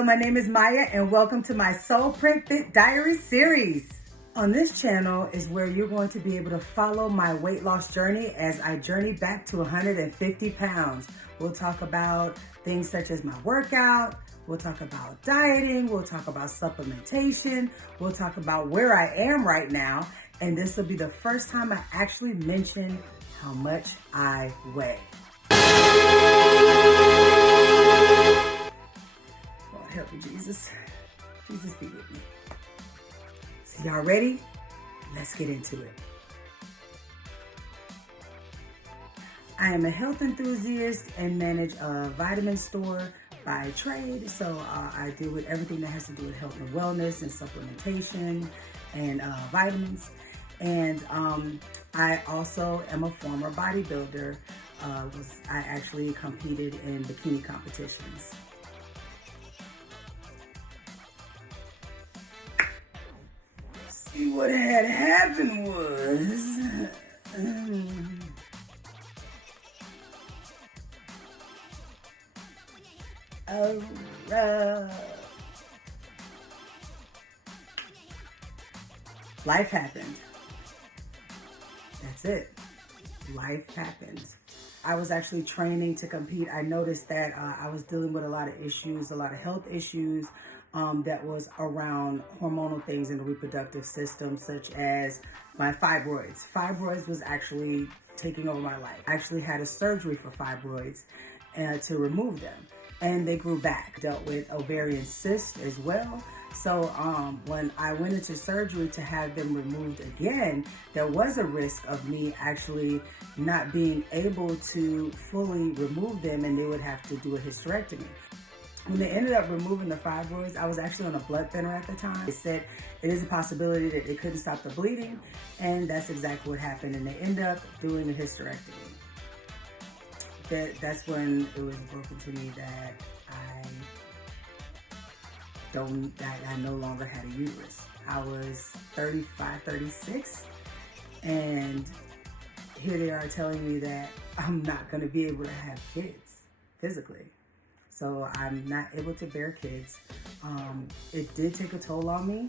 Hello, my name is Maya and welcome to my Soul Print Fit Diary series. On this channel is where you're going to be able to follow my weight loss journey as I journey back to 150 pounds. We'll talk about things such as my workout, we'll talk about dieting, we'll talk about supplementation, we'll talk about where I am right now, and this will be the first time I actually mention how much I weigh. Lord help me, Jesus. Jesus be with me. So y'all ready? Let's get into it. I am a health enthusiast and manage a vitamin store by trade. So I deal with everything that has to do with health and wellness and supplementation and vitamins. And I also am a former bodybuilder. I actually competed in bikini competitions. See, what had happened was, life happened. That's it. Life happened. I was actually training to compete. I noticed that I was dealing with a lot of issues, a lot of health issues that was around hormonal things in the reproductive system, such as my fibroids. Fibroids was actually taking over my life. I actually had a surgery for fibroids to remove them, and they grew back. Dealt with ovarian cysts as well. So when I went into surgery to have them removed again, there was a risk of me actually not being able to fully remove them, and they would have to do a hysterectomy. When they ended up removing the fibroids, I was actually on a blood thinner at the time. They said it is a possibility that they couldn't stop the bleeding, and that's exactly what happened. And they ended up doing a hysterectomy. That's when it was broken to me that I no longer had a uterus. I was 35, 36, and here they are telling me that I'm not going to be able to have kids physically. So I'm not able to bear kids. It did take a toll on me.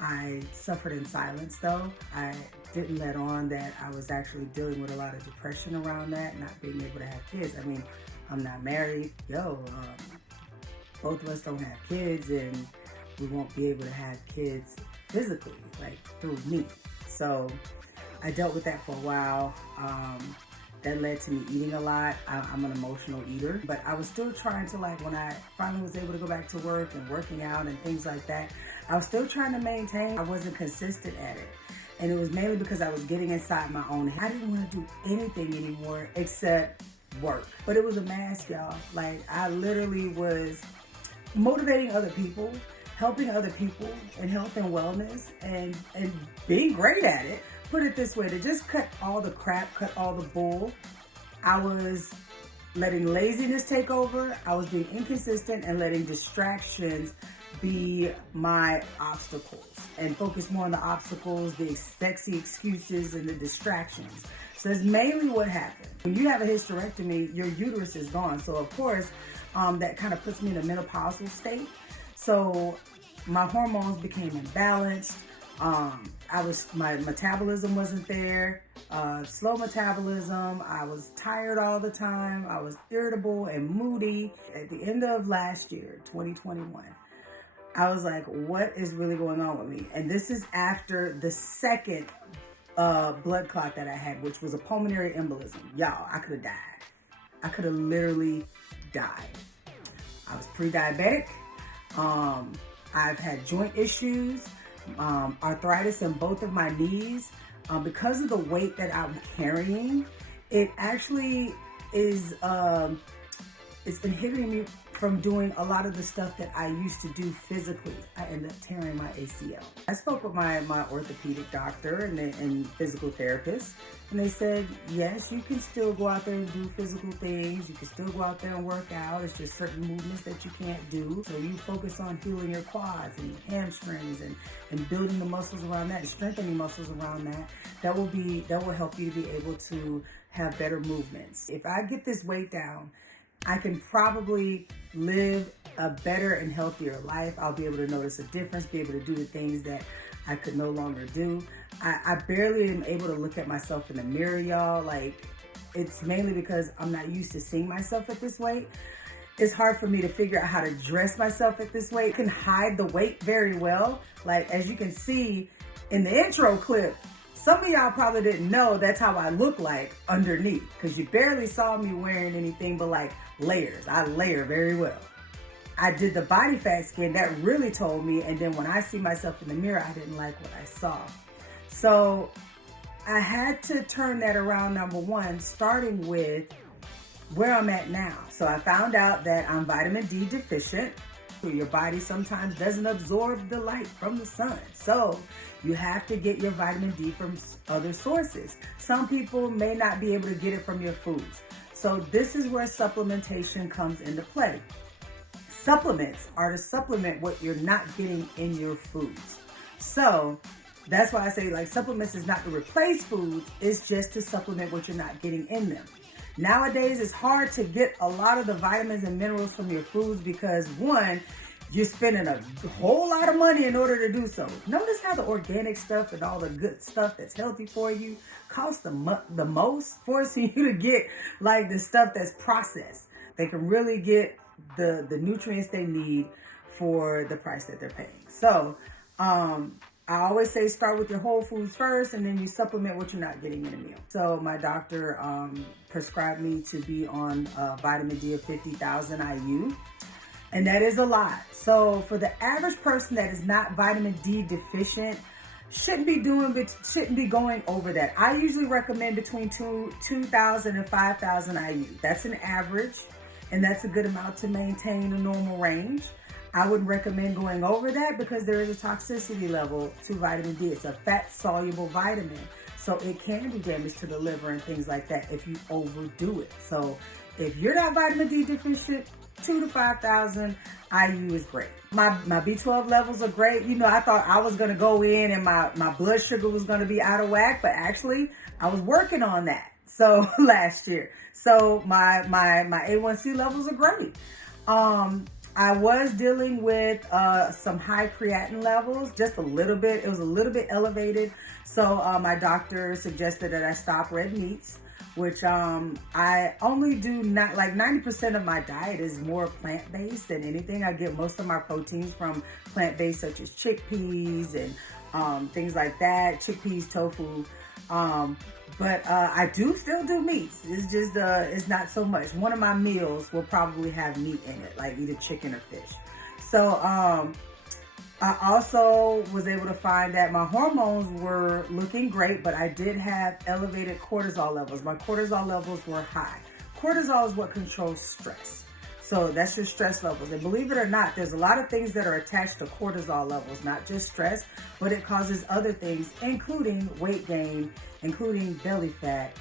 I suffered in silence though. I didn't let on that I was actually dealing with a lot of depression around that, not being able to have kids. I mean, I'm not married. Both of us don't have kids, and we won't be able to have kids physically, like through me. So I dealt with that for a while. That led to me eating a lot. I'm an emotional eater, but I was still trying to, like, when I finally was able to go back to work and working out and things like that, I was still trying to maintain. I wasn't consistent at it. And it was mainly because I was getting inside my own head. I didn't want to do anything anymore except work. But it was a mask, y'all. Like, I literally was motivating other people, helping other people in health and wellness, and being great at it. Put it this way, to just cut all the crap, cut all the bull, I was letting laziness take over. I was being inconsistent and letting distractions be my obstacles, and focus more on the obstacles, the sexy excuses, and the distractions. So that's mainly what happened. When you have a hysterectomy, your uterus is gone. So of course, that kind of puts me in a menopausal state. So my hormones became imbalanced. My metabolism wasn't there, slow metabolism. I was tired all the time. I was irritable and moody. At the end of last year, 2021, I was like, what is really going on with me? And this is after the second blood clot that I had, which was a pulmonary embolism. Y'all, I could have died. I could have literally died. I was pre-diabetic. I've had joint issues. Arthritis in both of my knees. Because of the weight that I'm carrying, it actually is, it's inhibiting me from doing a lot of the stuff that I used to do physically. I ended up tearing my ACL. I spoke with my orthopedic doctor and physical therapist, and they said, yes, you can still go out there and do physical things. You can still go out there and work out. It's just certain movements that you can't do. So you focus on healing your quads and your hamstrings and building the muscles around that and strengthening muscles around that. That will help you to be able to have better movements. If I get this weight down, I can probably live a better and healthier life. I'll be able to notice a difference, be able to do the things that I could no longer do. I barely am able to look at myself in the mirror, y'all. Like, it's mainly because I'm not used to seeing myself at this weight. It's hard for me to figure out how to dress myself at this weight. I can hide the weight very well. Like, as you can see in the intro clip, some of y'all probably didn't know that's how I look like underneath, because you barely saw me wearing anything but like layers. I layer very well. I did the body fat scan. That really told me. And then when I see myself in the mirror, I didn't like what I saw. So I had to turn that around, number one, starting with where I'm at now. So I found out that I'm vitamin D deficient. Your body sometimes doesn't absorb the light from the sun. So you have to get your vitamin D from other sources. Some people may not be able to get it from your foods. So this is where supplementation comes into play. Supplements are to supplement what you're not getting in your foods. So that's why I say, like, supplements is not to replace foods, it's just to supplement what you're not getting in them. Nowadays, it's hard to get a lot of the vitamins and minerals from your foods because, one, you're spending a whole lot of money in order to do so. Notice how the organic stuff and all the good stuff that's healthy for you costs the most, forcing you to get like the stuff that's processed. They can really get the nutrients they need for the price that they're paying. So I always say start with your whole foods first, and then you supplement what you're not getting in a meal. So my doctor prescribed me to be on vitamin D of 50,000 IU, and that is a lot. So for the average person that is not vitamin D deficient, shouldn't be going over that. I usually recommend between 2,000 and 5,000 IU. That's an average, and that's a good amount to maintain a normal range. I wouldn't recommend going over that because there is a toxicity level to vitamin D. It's a fat-soluble vitamin, so it can do damage to the liver and things like that if you overdo it. So if you're not vitamin D deficient, 2,000 to 5,000 IU is great. My B12 levels are great. You know, I thought I was going to go in and my blood sugar was going to be out of whack, but actually I was working on that. So last year, so my A1C levels are great. I was dealing with some high creatinine levels, just a little bit. It was a little bit elevated. So my doctor suggested that I stop red meats, which I only do, not like 90% of my diet is more plant-based than anything. I get most of my proteins from plant-based, such as chickpeas and things like that, chickpeas, tofu. But I do still do meats. It's just, it's not so much. One of my meals will probably have meat in it, like either chicken or fish. So I also was able to find that my hormones were looking great, but I did have elevated cortisol levels. My cortisol levels were high. Cortisol is what controls stress. So that's your stress levels. And believe it or not, there's a lot of things that are attached to cortisol levels, not just stress, but it causes other things, including weight gain, including belly fat,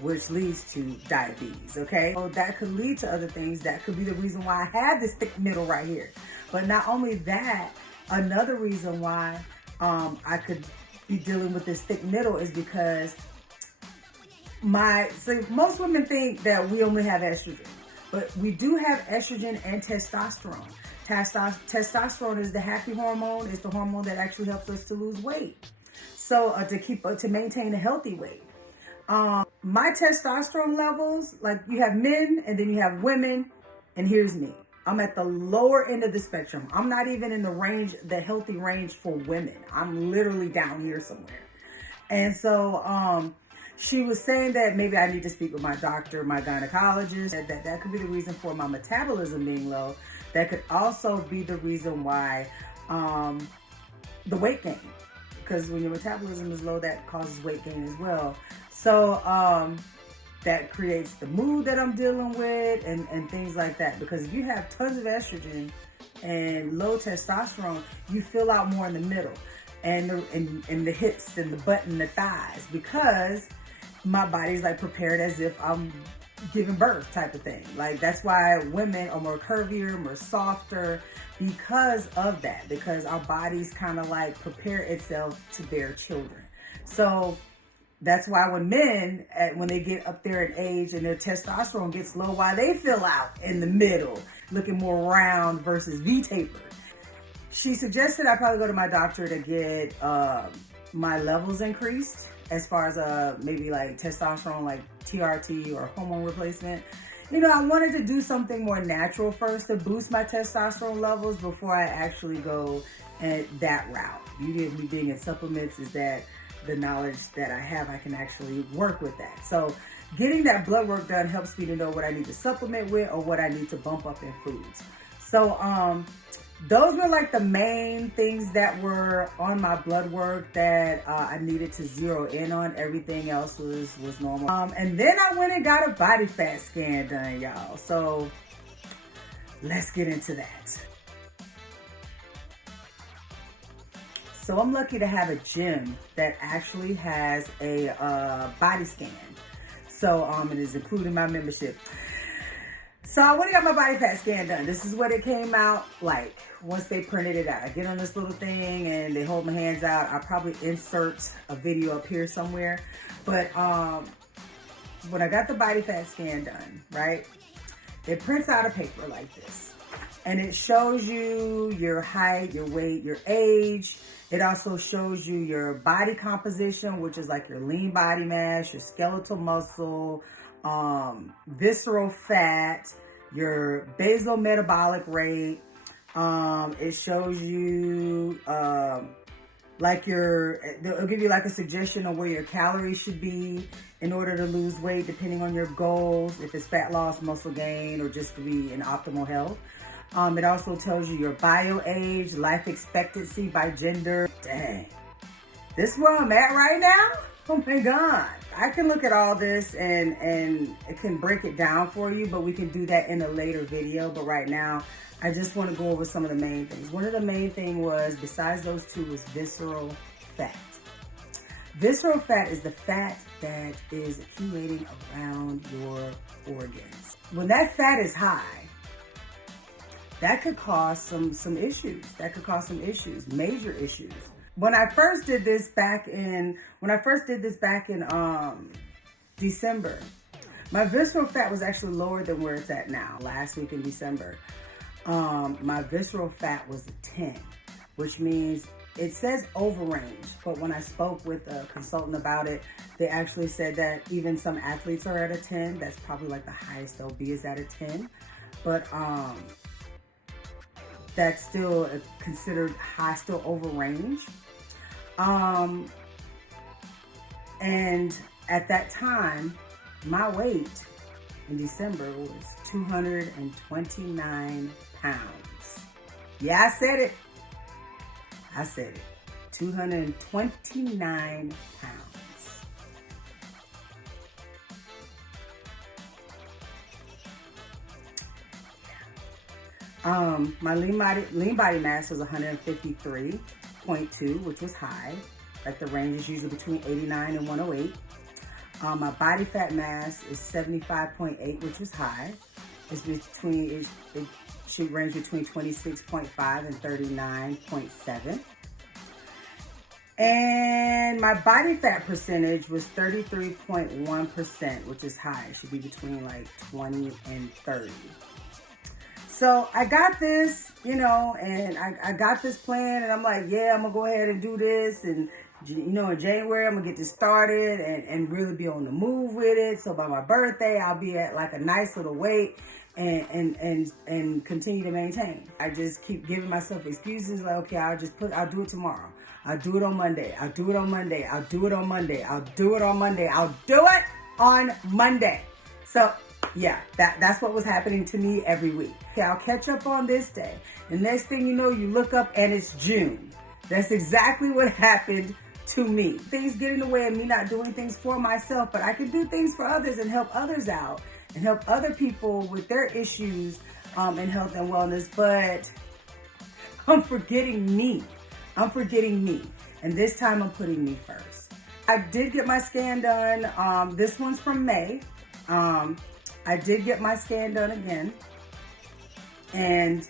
which leads to diabetes, okay? So that could lead to other things. That could be the reason why I had this thick middle right here. But not only that, another reason why I could be dealing with this thick middle is because most women think that we only have estrogen. But we do have estrogen and testosterone. Testosterone is the happy hormone. It's the hormone that actually helps us to lose weight. So to maintain a healthy weight. My testosterone levels, like you have men and then you have women, and here's me. I'm at the lower end of the spectrum. I'm not even in the range, the healthy range for women. I'm literally down here somewhere. And so, she was saying that maybe I need to speak with my doctor, my gynecologist, that could be the reason for my metabolism being low. That could also be the reason why the weight gain, because when your metabolism is low, that causes weight gain as well. So that creates the mood that I'm dealing with and things like that. Because if you have tons of estrogen and low testosterone, you fill out more in the middle and the hips and the butt and the thighs, because my body's like prepared as if I'm giving birth type of thing. Like that's why women are more curvier, more softer because of that, because our bodies kind of like prepare itself to bear children. So That's why when men, when they get up there in age and their testosterone gets low, why they fill out in the middle, looking more round versus V-tapered. She suggested I probably go to my doctor to get my levels increased as far as maybe like testosterone, like TRT or hormone replacement. You know, I wanted to do something more natural first to boost my testosterone levels before I actually go that route. Beauty of me being in supplements is that the knowledge that I have, I can actually work with that. So getting that blood work done helps me to know what I need to supplement with or what I need to bump up in foods. So those were like the main things that were on my blood work that I needed to zero in on. Everything else was normal. And then I went and got a body fat scan done, y'all. So let's get into that. So I'm lucky to have a gym that actually has a body scan. So it is including my membership. So I went and got my body fat scan done. This is what it came out like once they printed it out. I get on this little thing and they hold my hands out. I'll probably insert a video up here somewhere. But when I got the body fat scan done, right, it prints out a paper like this. And it shows you your height, your weight, your age. It also shows you your body composition, which is like your lean body mass, your skeletal muscle, visceral fat, your basal metabolic rate. It shows you like it'll give you like a suggestion of where your calories should be in order to lose weight, depending on your goals, if it's fat loss, muscle gain, or just to be in optimal health. It also tells you your bio age, life expectancy by gender. Dang. This is where I'm at right now? Oh my God. I can look at all this and it can break it down for you, but we can do that in a later video. But right now, I just want to go over some of the main things. One of the main things was, besides those two, was visceral fat. Visceral fat is the fat that is accumulating around your organs. When that fat is high, that could cause some issues. That could cause some issues, major issues. When I first did this back in December, my visceral fat was actually lower than where it's at now. Last week in December, my visceral fat was a 10, which means it says over range. But when I spoke with a consultant about it, they actually said that even some athletes are at a 10. That's probably like the highest they'll be is at a 10. But that's still considered high, still over range. And at that time, my weight in December was 229 pounds. Yeah, I said it. 229 pounds. My lean body mass was 153.2, which was high. Like the range is usually between 89 and 108. My body fat mass is 75.8, which was high. It should range between 26.5 and 39.7. And my body fat percentage was 33.1%, which is high. It should be between like 20 and 30. So I got this, and I got this plan, and I'm like, yeah, I'm gonna go ahead and do this, and in January I'm gonna get this started and really be on the move with it. So by my birthday, I'll be at like a nice little weight and continue to maintain. I just keep giving myself excuses like, okay, I'll do it tomorrow. I'll do it on Monday. I'll do it on Monday. I'll do it on Monday. I'll do it on Monday. I'll do it on Monday. So yeah, that's what was happening to me every week. Okay, I'll catch up on this day. The next thing you know, you look up and it's June. That's exactly what happened to me. Things get in the way of me not doing things for myself, but I can do things for others and help others out and help other people with their issues in health and wellness. But I'm forgetting me. And this time I'm putting me first. I did get my scan done. This one's from May. I did get my scan done again. And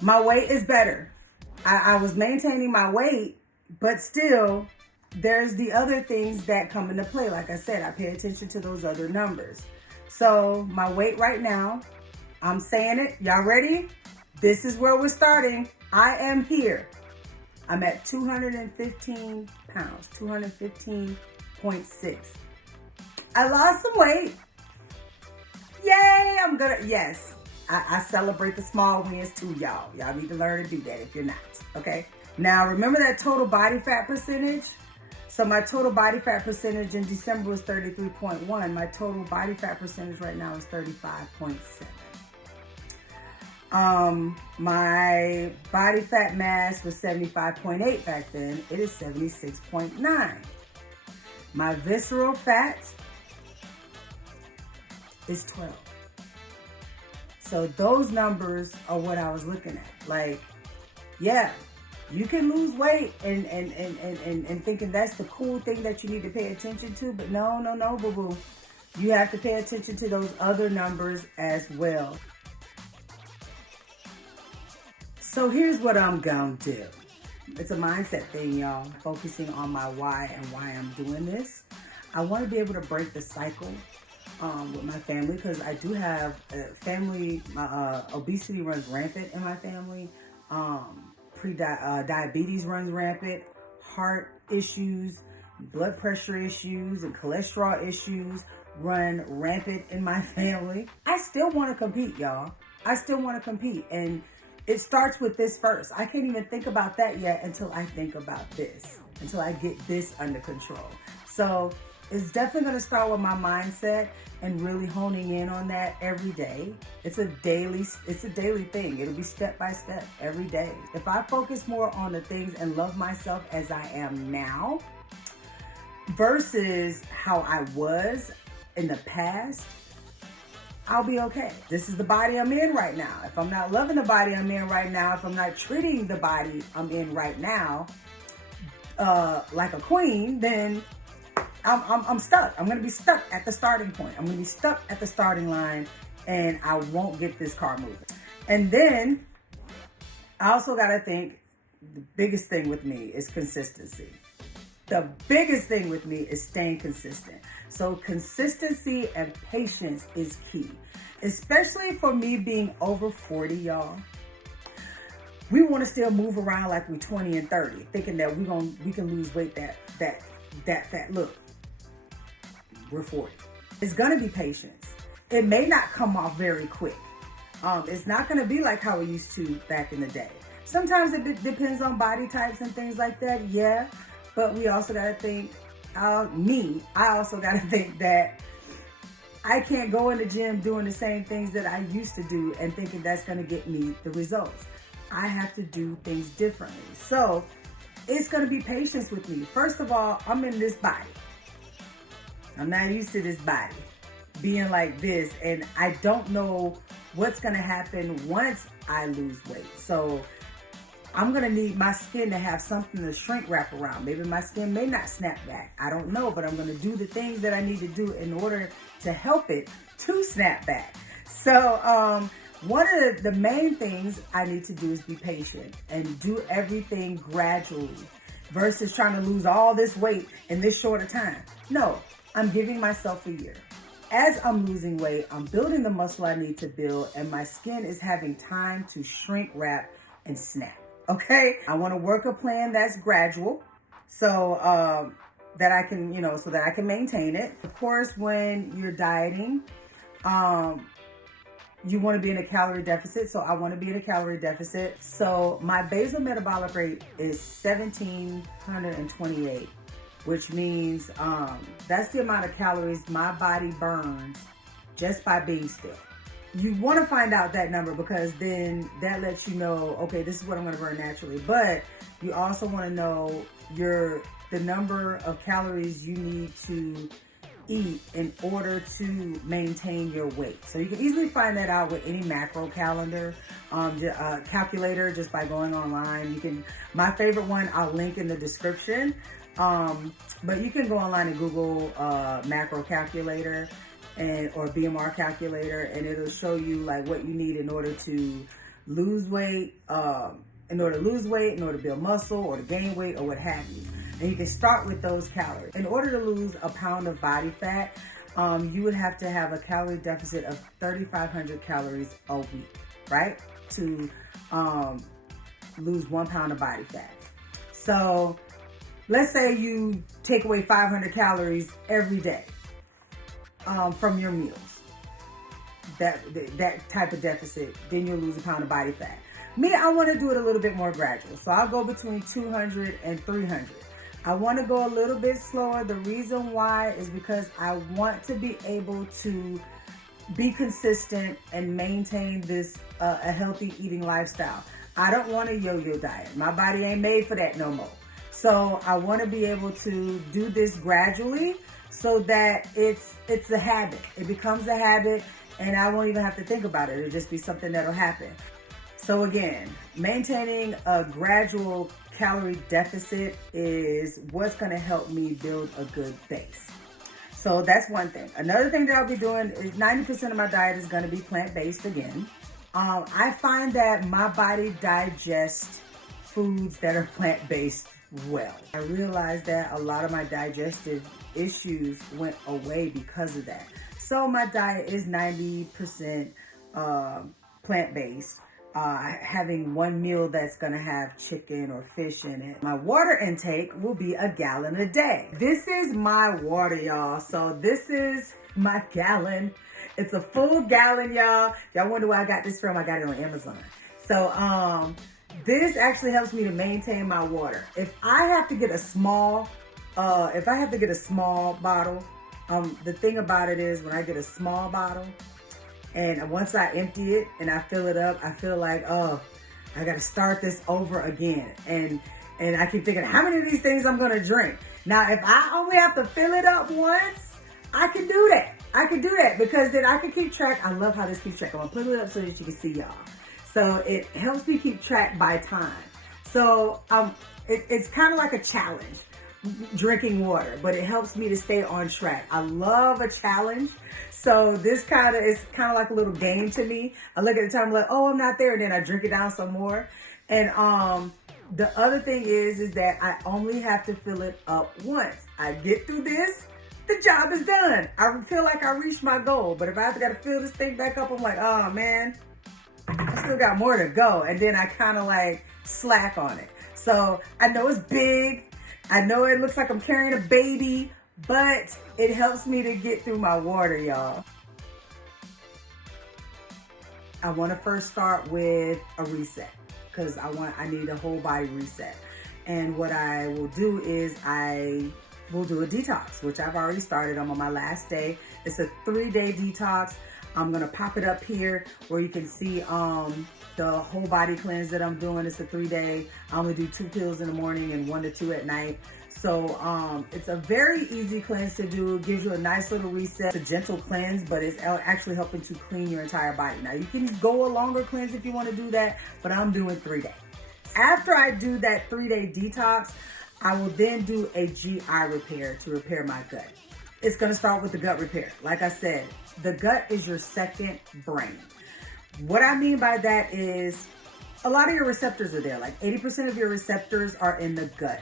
my weight is better. I was maintaining my weight, but still there's the other things that come into play. Like I said, I pay attention to those other numbers. So my weight right now, I'm saying it. Y'all ready? This is where we're starting. I am here. I'm at 215 pounds, 215.6. I lost some weight. Yay, yes. I celebrate the small wins too, y'all. Y'all need to learn to do that if you're not, okay? Now, remember that total body fat percentage? So my total body fat percentage in December was 33.1. My total body fat percentage right now is 35.7. My body fat mass was 75.8 back then. It is 76.9. My visceral fat is 12. So those numbers are what I was looking at. Like, yeah, you can lose weight and thinking that's the cool thing that you need to pay attention to, but no, boo-boo. You have to pay attention to those other numbers as well. So here's what I'm gonna do. It's a mindset thing, y'all. Focusing on my why and why I'm doing this. I want to be able to break the cycle with my family, because I do have a family. Obesity runs rampant in my family. Diabetes runs rampant. Heart issues, blood pressure issues, and cholesterol issues run rampant in my family. I still want to compete, y'all. I still want to compete, and it starts with this first. I can't even think about that yet until I think about this, until I get this under control. So it's definitely going to start with my mindset and really honing in on that every day. It's a daily thing. It'll be step by step every day. If I focus more on the things and love myself as I am now versus how I was in the past, I'll be okay. This is the body I'm in right now. If I'm not loving the body I'm in right now, if I'm not treating the body I'm in right now like a queen, then I'm stuck. I'm going to be stuck at the starting point. I'm going to be stuck at the starting line, and I won't get this car moving. And then I also got to think the biggest thing with me is consistency. The biggest thing with me is staying consistent. So consistency and patience is key, especially for me being over 40, y'all. We want to still move around like we're 20 and 30, thinking that we can lose weight that fat. Look, we're 40. It's gonna be patience. It may not come off very quick. It's not gonna be like how it used to back in the day. Sometimes it depends on body types and things like that, yeah. But we also gotta think, I also gotta think that I can't go in the gym doing the same things that I used to do and thinking that's gonna get me the results. I have to do things differently. So it's gonna be patience with me. First of all, I'm in this body. I'm not used to this body being like this, and I don't know what's gonna happen once I lose weight. So I'm gonna need my skin to have something to shrink wrap around. Maybe my skin may not snap back. I don't know, but I'm gonna do the things that I need to do in order to help it to snap back. So one of the main things I need to do is be patient and do everything gradually versus trying to lose all this weight in this short a time. No, I'm giving myself a year. As I'm losing weight, I'm building the muscle I need to build, and my skin is having time to shrink wrap and snap. Okay, I want to work a plan that's gradual, so that I can, so that I can maintain it. Of course, when you're dieting, you want to be in a calorie deficit. So I want to be in a calorie deficit. So my basal metabolic rate is 1,728, which means that's the amount of calories my body burns just by being still. You want to find out that number, because then that lets you know, okay, this is what I'm going to burn naturally. But you also want to know the number of calories you need to eat in order to maintain your weight. So you can easily find that out with any macro calendar calculator, just by going online. My favorite one, I'll link in the description. But you can go online and Google macro calculator or BMR calculator, and it'll show you like what you need in order to lose weight, in order to build muscle or to gain weight or what have you. And you can start with those calories. In order to lose a pound of body fat, you would have to have a calorie deficit of 3,500 calories a week, right? To lose 1 pound of body fat. So let's say you take away 500 calories every day from your meals. That type of deficit, then you'll lose a pound of body fat. Me, I want to do it a little bit more gradual. So I'll go between 200 and 300. I want to go a little bit slower. The reason why is because I want to be able to be consistent and maintain this a healthy eating lifestyle. I don't want a yo-yo diet. My body ain't made for that no more. So I want to be able to do this gradually so that it's a habit. It becomes a habit and I won't even have to think about it. It'll just be something that'll happen. So again, maintaining a gradual calorie deficit is what's going to help me build a good base. So that's one thing. Another thing that I'll be doing is 90% of my diet is going to be plant-based again. I find that my body digests foods that are plant-based well. I realized that a lot of my digestive issues went away because of that. So my diet is 90% plant-based. Having one meal that's gonna have chicken or fish in it. My water intake will be a gallon a day. This is my water, y'all. So this is my gallon. It's a full gallon, y'all. Y'all wonder where I got this from? I got it on Amazon. So this actually helps me to maintain my water. If I have to get a small bottle, the thing about it is when I get a small bottle, and once I empty it and I fill it up, I feel like, oh, I got to start this over again. And I keep thinking, how many of these things I'm going to drink? Now, if I only have to fill it up once, I can do that. I can do that because then I can keep track. I love how this keeps track. I'm going to put it up so that you can see y'all. So it helps me keep track by time. So it's kind of like a challenge, drinking water, but it helps me to stay on track. I love a challenge. So this is kind of like a little game to me. I look at the time like, oh, I'm not there. And then I drink it down some more. And the other thing is that I only have to fill it up once. I get through this, the job is done. I feel like I reached my goal. But if I have to fill this thing back up, I'm like, oh man, I still got more to go. And then I kind of like slack on it. So I know it's big. I know it looks like I'm carrying a baby, but it helps me to get through my water, y'all. I want to first start with a reset because I need a whole body reset. And what I will do is I will do a detox, which I've already started. I'm on my last day. It's a 3-day detox. I'm going to pop it up here where you can see the whole body cleanse that I'm doing. It's a 3-day. I'm going to do 2 pills in the morning and 1 to 2 at night. So it's a very easy cleanse to do. It gives you a nice little reset. It's a gentle cleanse, but it's actually helping to clean your entire body. Now you can go a longer cleanse if you want to do that, but I'm doing 3 days. After I do that 3-day detox, I will then do a GI repair to repair my gut. It's going to start with the gut repair. Like I said, the gut is your second brain. What I mean by that is a lot of your receptors are there. Like 80% of your receptors are in the gut.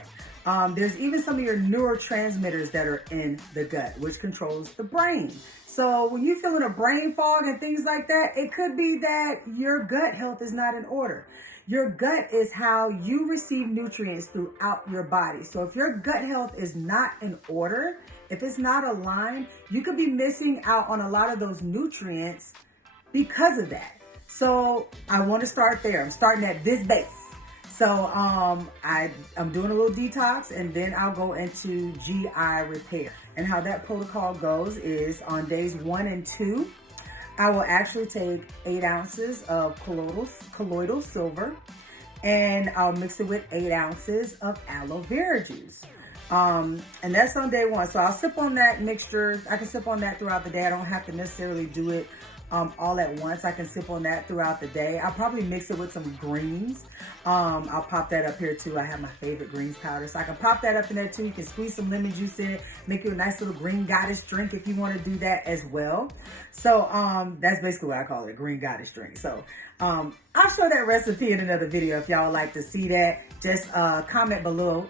There's even some of your neurotransmitters that are in the gut, which controls the brain. So when you're feeling a brain fog and things like that, it could be that your gut health is not in order. Your gut is how you receive nutrients throughout your body. So if your gut health is not in order, if it's not aligned, you could be missing out on a lot of those nutrients because of that. So I want to start there. I'm starting at this base. So I'm doing a little detox and then I'll go into GI repair. And how that protocol goes is on days 1 and 2, I will actually take 8 ounces of colloidal silver and I'll mix it with 8 ounces of aloe vera juice. And that's on day 1. So I'll sip on that mixture. I can sip on that throughout the day. I don't have to necessarily do it all at once. I can sip on that throughout the day. I'll probably mix it with some greens. I'll pop that up here too. I have my favorite greens powder, so I can pop that up in there too. You can squeeze some lemon juice in it, make you a nice little green goddess drink if you want to do that as well. So that's basically what I call it, a green goddess drink. So I'll show that recipe in another video if y'all would like to see that. Just comment below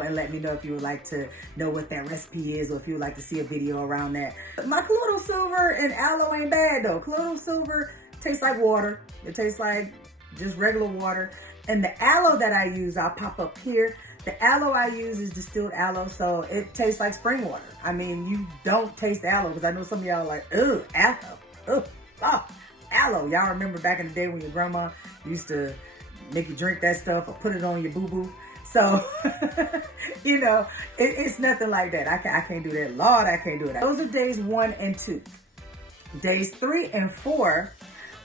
and let me know if you would like to know what that recipe is, or if you would like to see a video around that. My colloidal silver and aloe ain't bad though. Colloidal silver tastes like water. It tastes like just regular water. And the aloe that I use, I'll pop up here. The aloe I use is distilled aloe, so it tastes like spring water. I mean, you don't taste aloe, because I know some of y'all are like, ugh, aloe, ugh, oh, aloe. Y'all remember back in the day when your grandma used to make you drink that stuff or put it on your boo-boo? So, you know, it's nothing like that. I can't do that. Lord, I can't do it. Those are days 1 and 2. Days 3 and 4,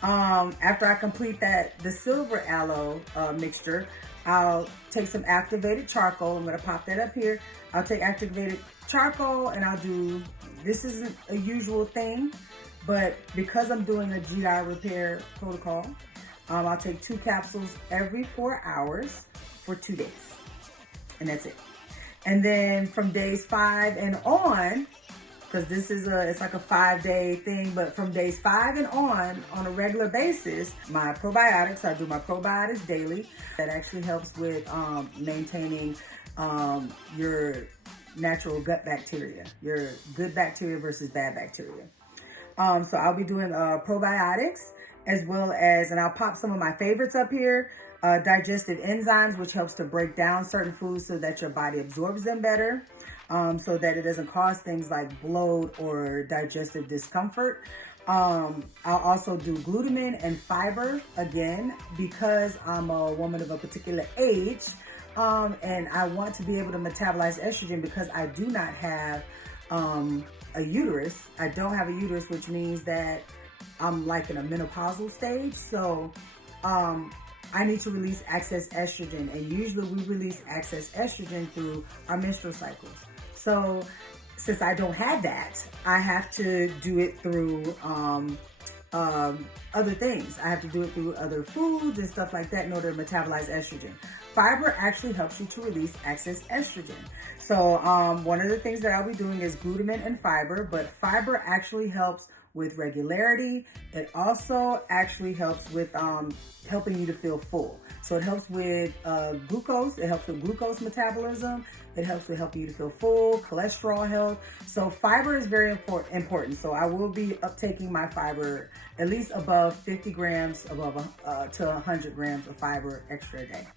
after I complete the silver aloe mixture, I'll take some activated charcoal. I'm going to pop that up here. I'll take activated charcoal and I'll do, this isn't a usual thing, but because I'm doing a GI repair protocol, I'll take 2 capsules every 4 hours for 2 days. And that's it. And then from days 5 and on, because this is it's like a 5-day thing, but from days 5 and on a regular basis, my probiotics, I do my probiotics daily. That actually helps with maintaining your natural gut bacteria, your good bacteria versus bad bacteria. So I'll be doing probiotics, as well as, and I'll pop some of my favorites up here, digestive enzymes, which helps to break down certain foods so that your body absorbs them better, so that it doesn't cause things like bloat or digestive discomfort. I'll also do glutamine and fiber, again, because I'm a woman of a particular age, and I want to be able to metabolize estrogen because I do not have a uterus. I don't have a uterus, which means that I'm like in a menopausal stage. So I need to release excess estrogen, and usually we release excess estrogen through our menstrual cycles. So since I don't have that, I have to do it through other things. I have to do it through other foods and stuff like that in order to metabolize estrogen. Fiber actually helps you to release excess estrogen. So one of the things that I'll be doing is glutamine and fiber, but fiber actually helps with regularity. It also actually helps with helping you to feel full. So it helps with glucose. It helps with glucose metabolism. It helps with helping you to feel full, cholesterol health. So fiber is very important. So I will be uptaking my fiber at least above 50 grams above to 100 grams of fiber extra a day.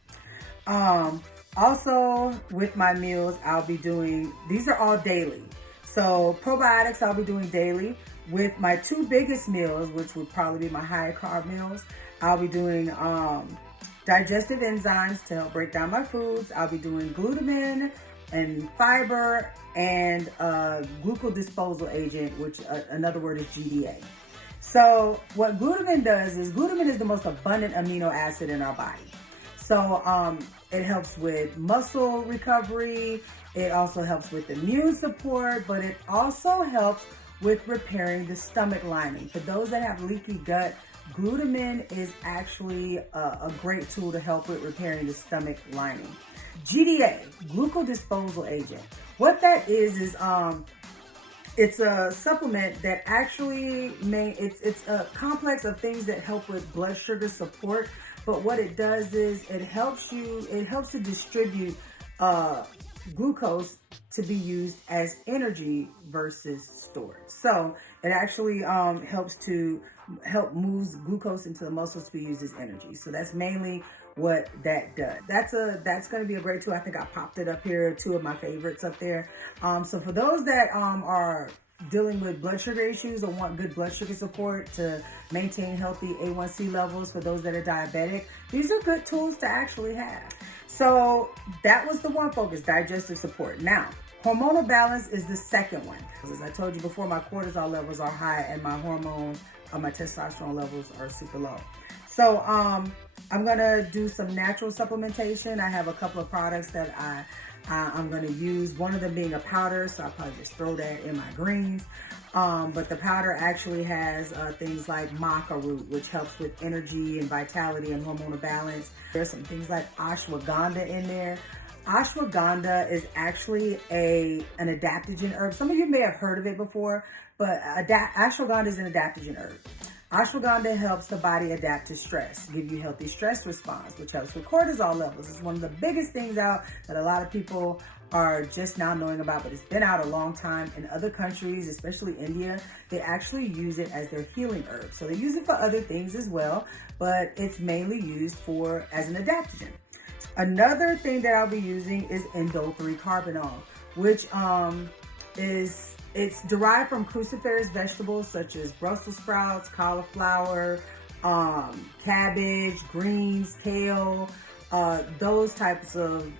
Also with my meals, I'll be doing, these are all daily. So probiotics I'll be doing daily. With my 2 biggest meals, which would probably be my high carb meals, I'll be doing digestive enzymes to help break down my foods. I'll be doing glutamine and fiber and glucose disposal agent, which another word is GDA. So what glutamine does is, glutamine is the most abundant amino acid in our body. So it helps with muscle recovery. It also helps with immune support, but it also helps with repairing the stomach lining. For those that have leaky gut, glutamine is actually a great tool to help with repairing the stomach lining. GDA, glucose disposal agent. What that is it's a supplement that actually it's a complex of things that help with blood sugar support. But what it does is it helps to distribute glucose to be used as energy versus stored. So it actually helps moves glucose into the muscles to be used as energy. So that's mainly what that does. That's going to be a great tool. I think I popped it up here, 2 of my favorites up there. So for those that are dealing with blood sugar issues or want good blood sugar support to maintain healthy A1C levels, for those that are diabetic, these are good tools to actually have. So that was the one focus, digestive support. Now, hormonal balance is the second one. As I told you before, my cortisol levels are high and my hormones, my testosterone levels are super low. So I'm gonna do some natural supplementation. I have a couple of products that I'm going to use one of them being a powder, so I'll probably just throw that in my greens. But the powder actually has things like maca root, which helps with energy and vitality and hormonal balance. There's some things like ashwagandha in there. Ashwagandha is actually an adaptogen herb. Some of you may have heard of it before, but ashwagandha is an adaptogen herb. Ashwagandha helps the body adapt to stress, give you healthy stress response, which helps with cortisol levels. It's one of the biggest things out that a lot of people are just now knowing about, but it's been out a long time. In other countries, especially India, they actually use it as their healing herb. So they use it for other things as well, but it's mainly used as an adaptogen. Another thing that I'll be using is Endo Carbonyl, which it's derived from cruciferous vegetables such as Brussels sprouts, cauliflower, cabbage, greens, kale. Those are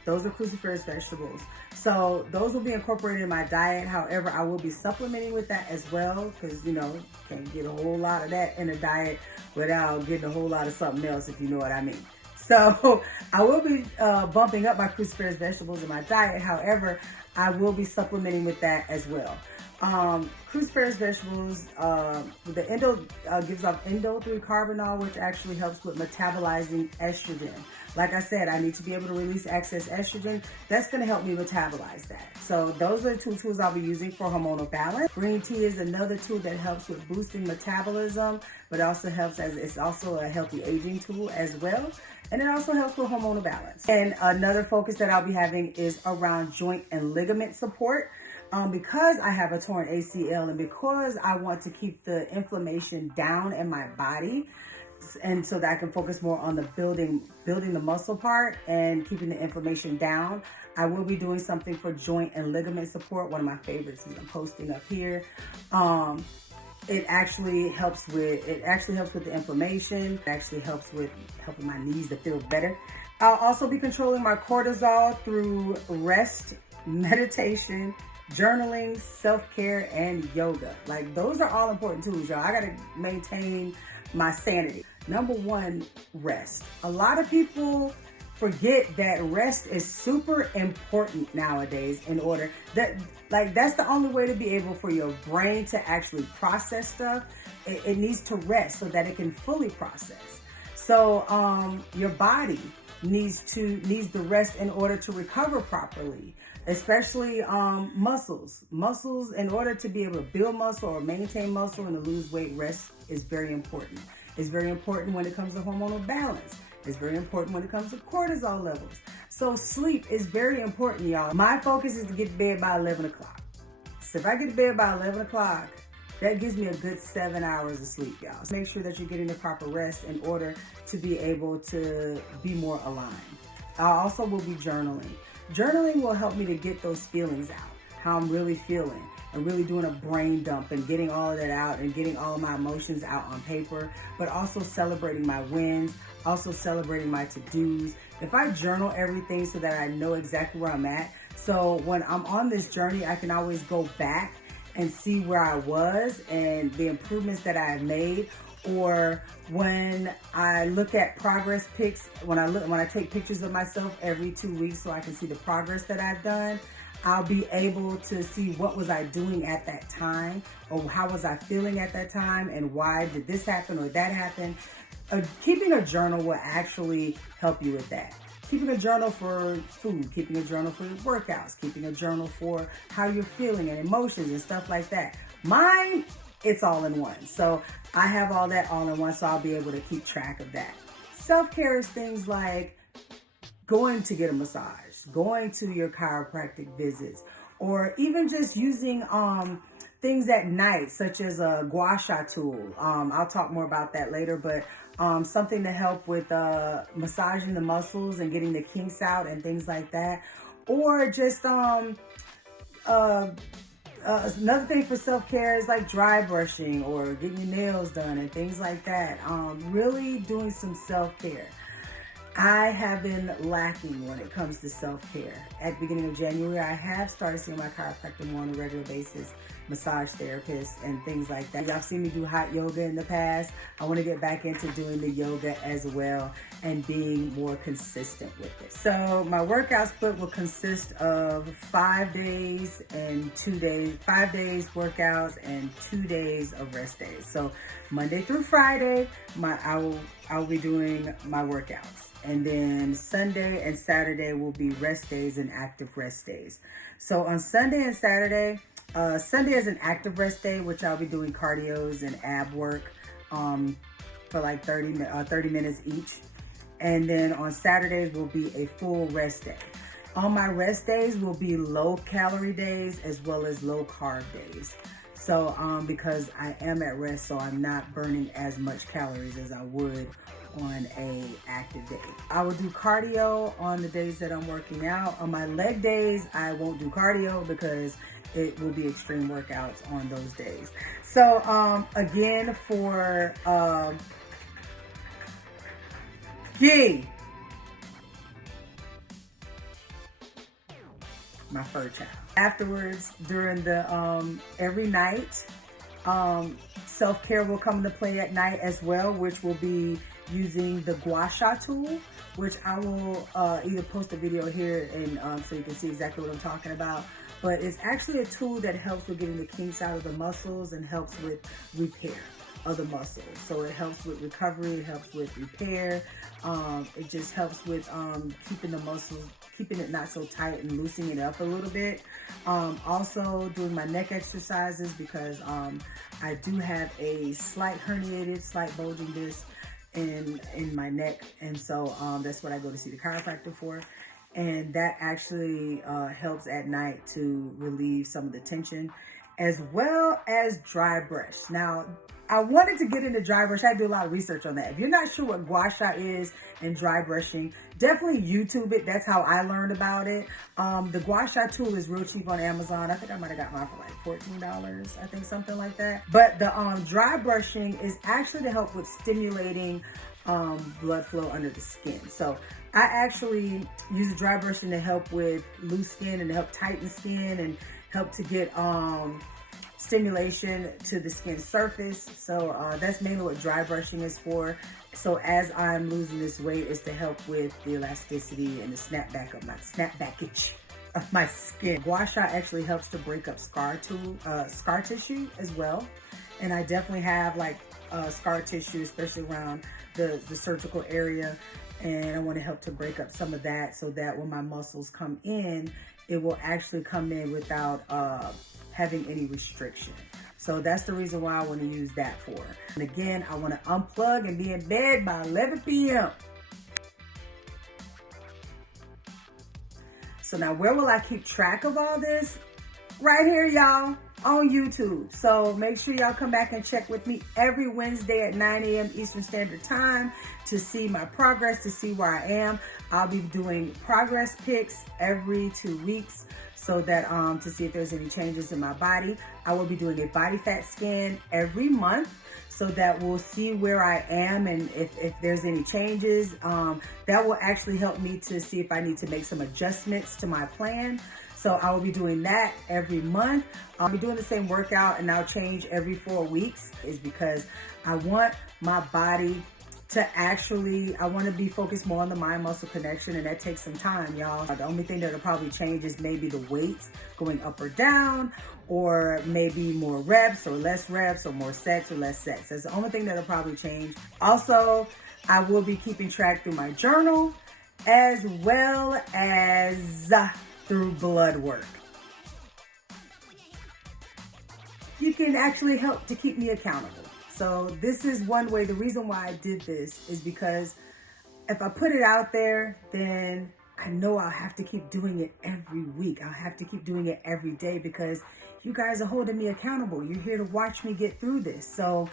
cruciferous vegetables. So those will be incorporated in my diet. However, I will be supplementing with that as well, because can't get a whole lot of that in a diet without getting a whole lot of something else, if you know what I mean. So I will be bumping up my cruciferous vegetables in my diet. However, I will be supplementing with that as well. Cruciferous vegetables, the Endo gives off Endo Carbonyl, which actually helps with metabolizing estrogen. Like I said, I need to be able to release excess estrogen. That's going to help me metabolize that. So those are the two tools I'll be using for hormonal balance. Green tea is another tool that helps with boosting metabolism, but also it's also a healthy aging tool as well. And it also helps with hormonal balance. And another focus that I'll be having is around joint and ligament support. Because I have a torn ACL and because I want to keep the inflammation down in my body, and so that I can focus more on the building the muscle part and keeping the inflammation down, I will be doing something for joint and ligament support. One of my favorites is I'm posting up here. It actually helps with the inflammation. It actually helps with helping my knees to feel better. I'll also be controlling my cortisol through rest, meditation, journaling, self-care, and yoga. Like, those are all important tools, y'all. I gotta maintain my sanity. Number one, rest. A lot of people forget that rest is super important nowadays that's the only way to be able for your brain to actually process stuff. It needs to rest so that it can fully process. So your body needs the rest in order to recover properly, especially muscles. Muscles, in order to be able to build muscle or maintain muscle and to lose weight, rest is very important. It's very important when it comes to hormonal balance. It's very important when it comes to cortisol levels. So sleep is very important, y'all. My focus is to get to bed by 11 o'clock. So if I get to bed by 11 o'clock, that gives me a good 7 hours of sleep, y'all. So make sure that you're getting the proper rest in order to be able to be more aligned. I also will be journaling. Journaling will help me to get those feelings out, how I'm really feeling, and really doing a brain dump and getting all of that out and getting all of my emotions out on paper, but also celebrating my wins, also celebrating my to-dos. If I journal everything so that I know exactly where I'm at, so when I'm on this journey, I can always go back and see where I was and the improvements that I have made. Or when I look at progress pics, when I take pictures of myself every 2 weeks so I can see the progress that I've done, I'll be able to see what was I doing at that time, or how was I feeling at that time, and why did this happen or that happen. Keeping a journal will actually help you with that. Keeping a journal for food, keeping a journal for your workouts, keeping a journal for how you're feeling and emotions and stuff like that. Mine, it's all in one. So I have all that all in one, so I'll be able to keep track of that. Self-care is things like going to get a massage, going to your chiropractic visits, or even just using things at night, such as a gua sha tool. I'll talk more about that later, but something to help with massaging the muscles and getting the kinks out and things like that. Or just another thing for self-care is like dry brushing or getting your nails done and things like that. Really doing some self-care. I have been lacking when it comes to self-care. At the beginning of January, I have started seeing my chiropractor more on a regular basis. massage therapist and things like that. Y'all seen me do hot yoga in the past. I want to get back into doing the yoga as well and being more consistent with it. So my workout split will consist of 5 days and 2 days, 5 days workouts and 2 days of rest days. So Monday through Friday, I'll be doing my workouts. And then Sunday and Saturday will be rest days and active rest days. So on Sunday and Saturday, Sunday is an active rest day, which I'll be doing cardios and ab work for like 30 minutes each. And then on Saturdays will be a full rest day. On my rest days will be low calorie days as well as low carb days. So because I am at rest, so I'm not burning as much calories as I would on a active day. I will do cardio on the days that I'm working out. On my leg days, I won't do cardio because it will be extreme workouts on those days. So again, for my fur child. Afterwards, during the every night, self-care will come into play at night as well, which will be using the gua sha tool, which I will either post a video here and so you can see exactly what I'm talking about. But it's actually a tool that helps with getting the kinks out of the muscles and helps with repair of the muscles. So it helps with recovery, it helps with repair. It just helps with keeping the muscles, keeping it not so tight and loosening it up a little bit. Also doing my neck exercises because I do have a slight bulging disc in my neck, and so that's what I go to see the chiropractor for. And that actually helps at night to relieve some of the tension, as well as dry brush. Now, I wanted to get into dry brush. I do a lot of research on that. If you're not sure what gua sha is and dry brushing, definitely YouTube it. That's how I learned about it. The gua sha tool is real cheap on Amazon. I think I might have got mine for like $14, I think, something like that. But the dry brushing is actually to help with stimulating blood flow under the skin. So I actually use the dry brushing to help with loose skin and to help tighten skin and help to get stimulation to the skin surface. So that's mainly what dry brushing is for. So as I'm losing this weight, is to help with the elasticity and the snapbackage of my skin. Gua sha actually helps to break up scar tissue as well. And I definitely have like scar tissue, especially around the surgical area. And I want to help to break up some of that so that when my muscles come in, it will actually come in without having any restriction. So that's the reason why I want to use that for. And again, I want to unplug and be in bed by 11 p.m. So now where will I keep track of all this? Right here, y'all, on YouTube. So make sure y'all come back and check with me every Wednesday at 9 a.m. Eastern Standard Time to see my progress, to see where I am. I'll be doing progress pics every 2 weeks so that to see if there's any changes in my body. I will be doing a body fat scan every month so that we'll see where I am and if there's any changes. That will actually help me to see if I need to make some adjustments to my plan. So I will be doing that every month. I'll be doing the same workout and I'll change every 4 weeks, is because I want my body to I want to be focused more on the mind-muscle connection, and that takes some time, y'all. The only thing that'll probably change is maybe the weights going up or down, or maybe more reps or less reps, or more sets or less sets. That's the only thing that'll probably change. Also, I will be keeping track through my journal as well as through blood work. You can actually help to keep me accountable. So this is one way. The reason why I did this is because if I put it out there, then I know I'll have to keep doing it every week. I'll have to keep doing it every day because you guys are holding me accountable. You're here to watch me get through this. So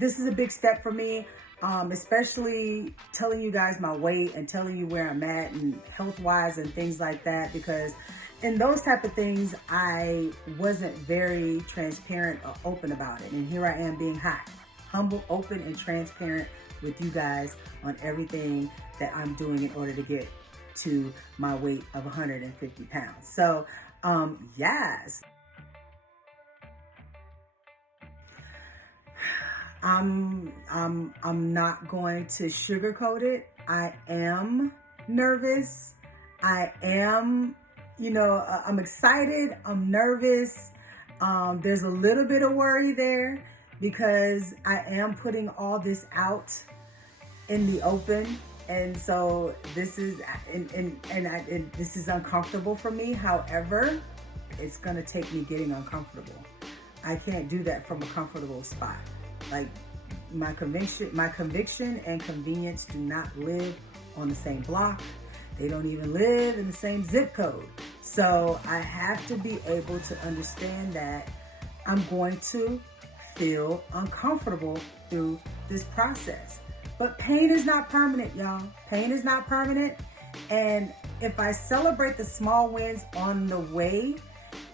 this is a big step for me, especially telling you guys my weight and telling you where I'm at and health-wise and things like that, because in those type of things, I wasn't very transparent or open about it. And here I am being humble, open, and transparent with you guys on everything that I'm doing in order to get to my weight of 150 pounds. So, yes. I'm not going to sugarcoat it. I am nervous. I am, I'm excited. I'm nervous. There's a little bit of worry there because I am putting all this out in the open. And so this is, this is uncomfortable for me. However, it's going to take me getting uncomfortable. I can't do that from a comfortable spot. Like my conviction and convenience do not live on the same block. They don't even live in the same zip code. So I have to be able to understand that I'm going to feel uncomfortable through this process. But pain is not permanent, y'all. Pain is not permanent. And if I celebrate the small wins on the way,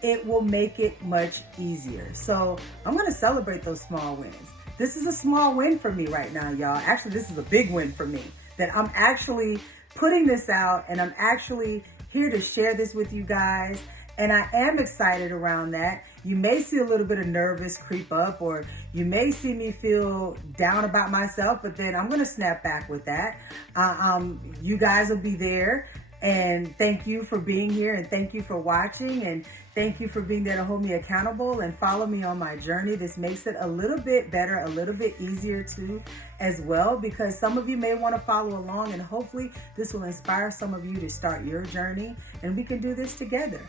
it will make it much easier. So I'm going to celebrate those small wins. This is a small win for me right now, y'all. Actually, this is a big win for me that I'm actually putting this out and I'm actually here to share this with you guys. And I am excited around that. You may see a little bit of nervous creep up, or you may see me feel down about myself, but then I'm going to snap back with that. You guys will be there. And thank you for being here, and thank you for watching, and thank you for being there to hold me accountable and follow me on my journey. This makes it a little bit better, a little bit easier too as well, because some of you may want to follow along, and hopefully this will inspire some of you to start your journey, and we can do this together.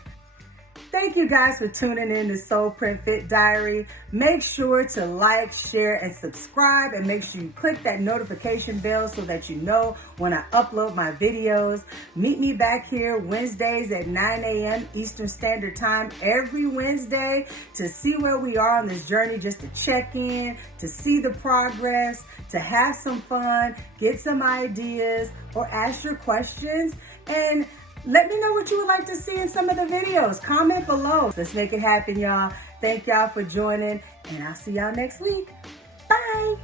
Thank you guys for tuning in to Soul Print Fit Diary. Make sure to like, share, and subscribe, and make sure you click that notification bell so that you know when I upload my videos. Meet me back here Wednesdays at 9 a.m. Eastern Standard Time every Wednesday to see where we are on this journey, just to check in, to see the progress, to have some fun, get some ideas, or ask your questions, and let me know what you would like to see in some of the videos. Comment below. Let's make it happen, y'all. Thank y'all for joining, and I'll see y'all next week. Bye.